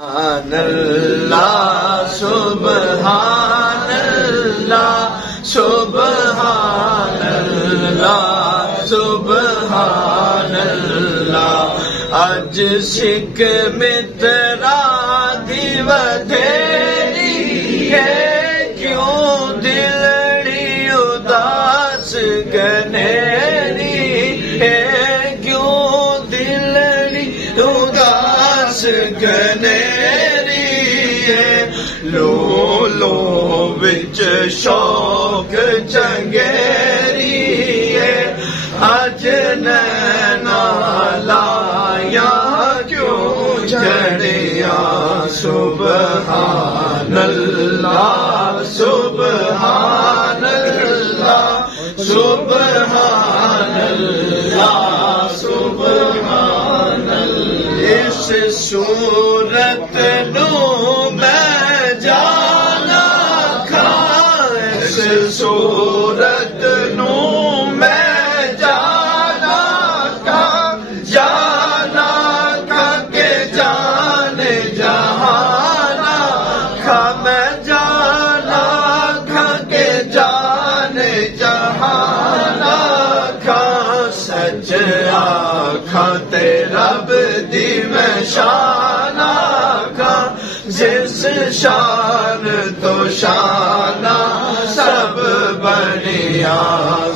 سبحان اللہ سبحان اللہ سبحان اللہ سبحان اللہ اج سکھ مترا دی ودھیری ہے کیوں دلڑی اداس گنیری ہے کیوں دلڑی اداس گنیری ہے لو لو وچ شوق چنگیری ہے اج نینا لایا کیوں جڑیا سبحان اللہ سبحان اللہ سبحان اللہ سبحان اللہ اس صورت نو میں جانا کھا اس صورت نو میں جانا کھا کہ جانے جہانا کھا میں جانا کھا کہ جانے جہانا کھا سچ آکھا تے رب دی میں شان آکھا جس شان تو شانہ سب بنیا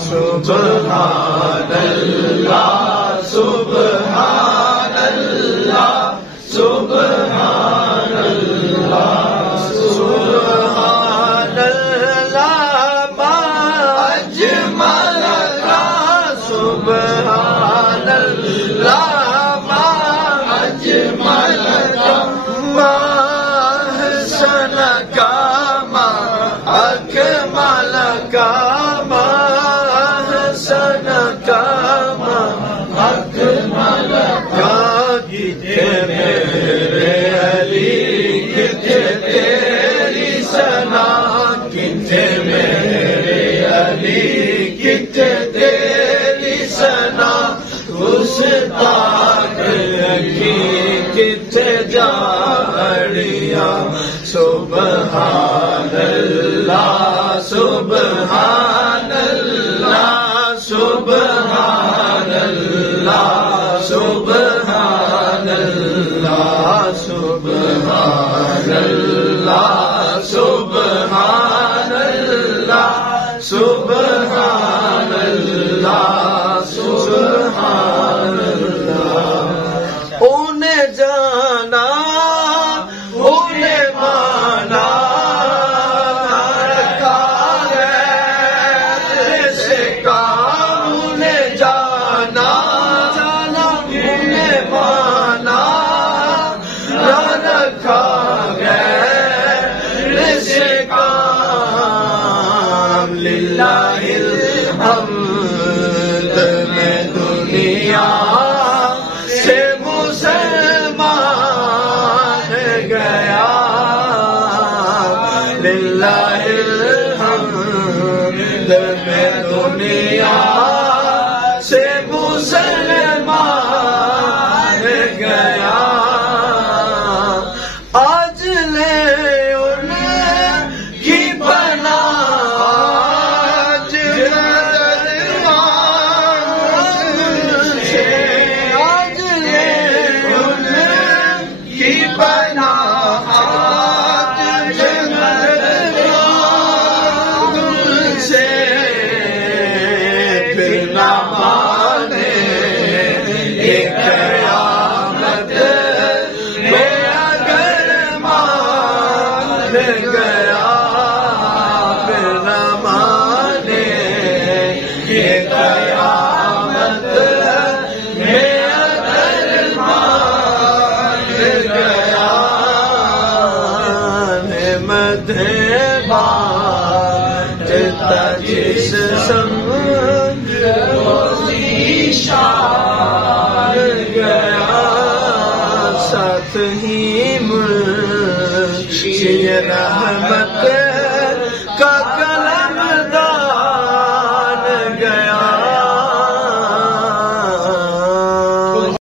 سبحان اللہ سبحان اللہ سبحان اللہ سبحان اللہ ما اجمل کا سبحان اللہ ما اجمل کا ما احسن کا ما اکمل کا ما احسن کا ما اکمل کا کتنے میرے علی کتنے تیری ثنا کتنے میرے علی کتنے تیری ثنا گستاخ رکھی کتنے جاڑیا سبحان اللہ سبحان اللہ سبحان اللہ سبحان اللہ سبحان اللہ سبحان اللہ سبحان اللہ سبحان اللہ انہیں جانا انہیں مانا رکھا ہے سے کام انہیں جانا انہیں مانا رکھا ہے سے کام للہ الحمد میں دنیا سے مسلمان گیا للہ الحمد میں دنیا سے مسلمان گیا آج لے ان کی بنا آج آج لے ان کی بنا آج سے پھر نہ مانے ایک قیامت میں اگر مان گیا پھر نہ مانے ایک قیامت میں اگر مان گیا نعمت بانٹتا جس سمجھ روزی شان گیا ساتھ ہی منشی رحمت